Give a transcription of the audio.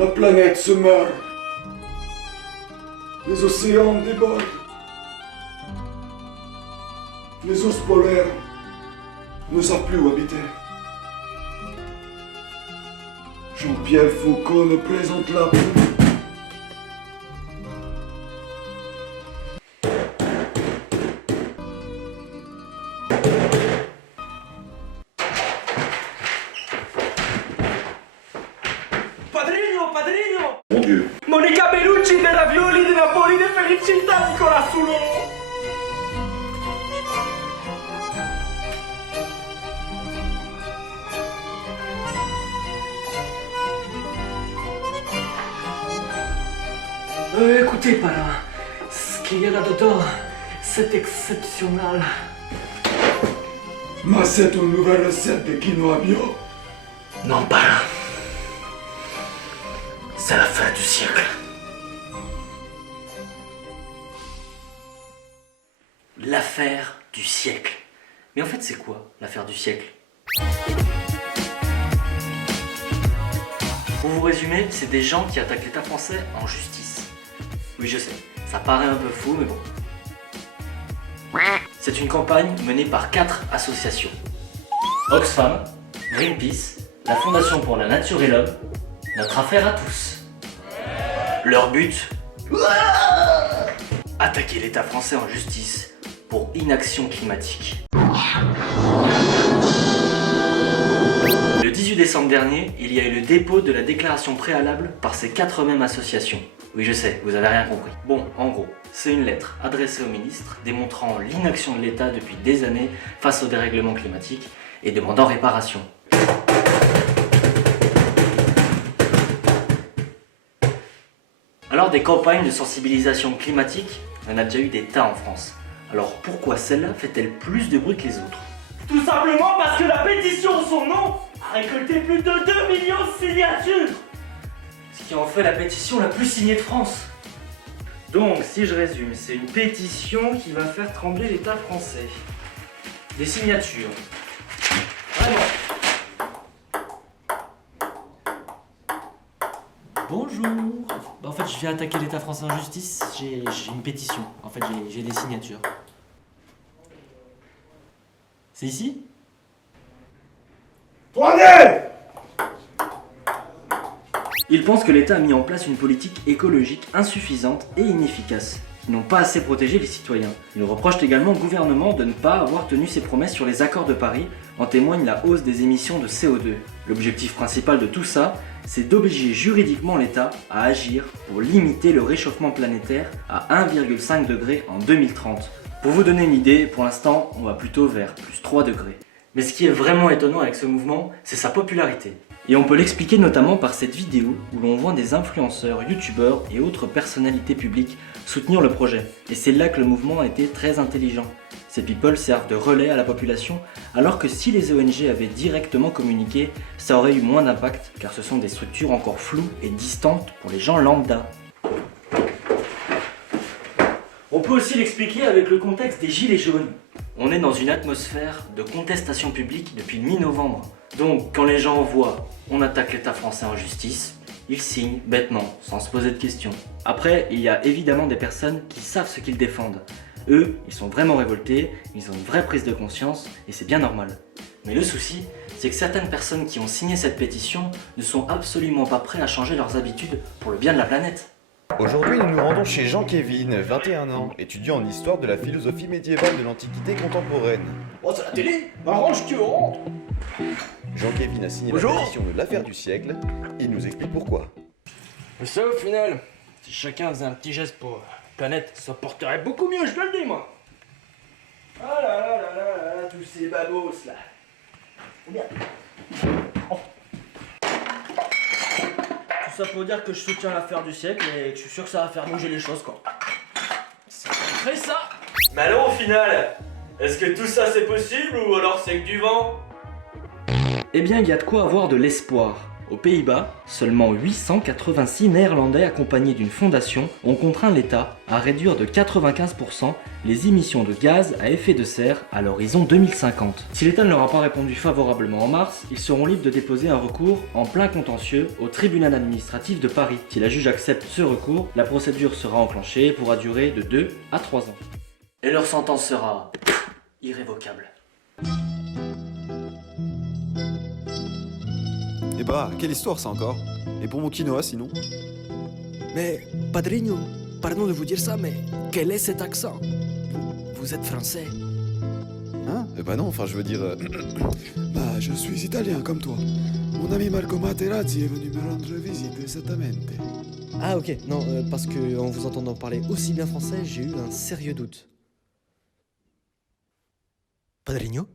La planète se meurt. Les océans débordent. Les ours polaires ne savent plus où habiter. Jean-Pierre Foucault ne plaisante là plus. Padrino! Mon Dieu. Monica Bellucci dei ravioli di Napoli di felicità Nicola Sulolo! Écoutez, pas là. Ce qu'il y a là-dedans, c'est exceptionnel. Mais c'est une nouvelle recette de quinoa bio. Non, pas là. C'est l'affaire du siècle. L'affaire du siècle. Mais en fait, c'est quoi l'affaire du siècle? Pour vous résumer, c'est des gens qui attaquent l'État français en justice. Oui, je sais, ça paraît un peu fou, mais bon. C'est une campagne menée par 4 associations. Oxfam, Greenpeace, la Fondation pour la Nature et l'Homme, Notre Affaire à tous. Leur but? Attaquer l'État français en justice pour inaction climatique. Le 18 décembre dernier, il y a eu le dépôt de la déclaration préalable par ces 4 mêmes associations. Oui, je sais, vous avez rien compris. Bon, en gros, c'est une lettre adressée au ministre démontrant l'inaction de l'État depuis des années face au dérèglement climatique et demandant réparation. Alors des campagnes de sensibilisation climatique, il y en a déjà eu des tas en France. Alors pourquoi celle-là fait-elle plus de bruit que les autres? Tout simplement parce que la pétition en son nom a récolté plus de 2 millions de signatures! Ce qui en fait la pétition la plus signée de France. Donc, si je résume, c'est une pétition qui va faire trembler l'État français. Des signatures. Vraiment. Bonjour. En fait, je viens attaquer l'État français en justice. J'ai une pétition. En fait, j'ai des signatures. C'est ici? Prenez! Ils pensent que l'État a mis en place une politique écologique insuffisante et inefficace, qui n'ont pas assez protégé les citoyens. Ils reprochent également au gouvernement de ne pas avoir tenu ses promesses sur les accords de Paris, en témoigne la hausse des émissions de CO2. L'objectif principal de tout ça, c'est d'obliger juridiquement l'État à agir pour limiter le réchauffement planétaire à 1,5 degré en 2030. Pour vous donner une idée, pour l'instant, on va plutôt vers plus 3 degrés. Mais ce qui est vraiment étonnant avec ce mouvement, c'est sa popularité. Et on peut l'expliquer notamment par cette vidéo où l'on voit des influenceurs, youtubeurs et autres personnalités publiques soutenir le projet. Et c'est là que le mouvement a été très intelligent. Ces people servent de relais à la population, alors que si les ONG avaient directement communiqué, ça aurait eu moins d'impact, car ce sont des structures encore floues et distantes pour les gens lambda. On peut aussi l'expliquer avec le contexte des gilets jaunes. On est dans une atmosphère de contestation publique depuis mi-novembre. Donc quand les gens voient « on attaque l'État français en justice », ils signent bêtement, sans se poser de questions. Après, il y a évidemment des personnes qui savent ce qu'ils défendent. Eux, ils sont vraiment révoltés, ils ont une vraie prise de conscience, et c'est bien normal. Mais le souci, c'est que certaines personnes qui ont signé cette pétition ne sont absolument pas prêts à changer leurs habitudes pour le bien de la planète. Aujourd'hui, nous nous rendons chez Jean-Kévin, 21 ans, étudiant en histoire de la philosophie médiévale de l'Antiquité contemporaine. Oh, c'est la télé! Arrange-tu, on rentre! Jean-Kévin a signé Bonjour. la pétition de l'affaire du siècle, et il nous explique pourquoi. Mais ça, au final, si chacun faisait un petit geste pour la planète, ça porterait beaucoup mieux, je te le dis, moi! Ah là là là là là, tous ces babos, là! Bien. Tout ça pour dire que je soutiens l'affaire du siècle et que je suis sûr que ça va faire bouger les choses, quoi. C'est concret, ça! Mais alors au final, est-ce que tout ça c'est possible ou alors c'est que du vent? Eh bien, il y a de quoi avoir de l'espoir. Aux Pays-Bas, seulement 886 Néerlandais accompagnés d'une fondation ont contraint l'État à réduire de 95% les émissions de gaz à effet de serre à l'horizon 2050. Si l'État ne leur a pas répondu favorablement en mars, ils seront libres de déposer un recours en plein contentieux au tribunal administratif de Paris. Si la juge accepte ce recours, la procédure sera enclenchée et pourra durer de 2 à 3 ans. Et leur sentence sera irrévocable. Eh bah, quelle histoire ça encore? Et pour mon quinoa sinon? Mais, Padrino, pardon de vous dire ça, mais quel est cet accent? Vous êtes français? Hein? Eh bah non, enfin je veux dire... Bah, je suis italien comme toi. Mon ami Marco Materazzi est venu me rendre visite récemment. Ah ok, non, parce que en vous entendant parler aussi bien français, j'ai eu un sérieux doute. Padrino?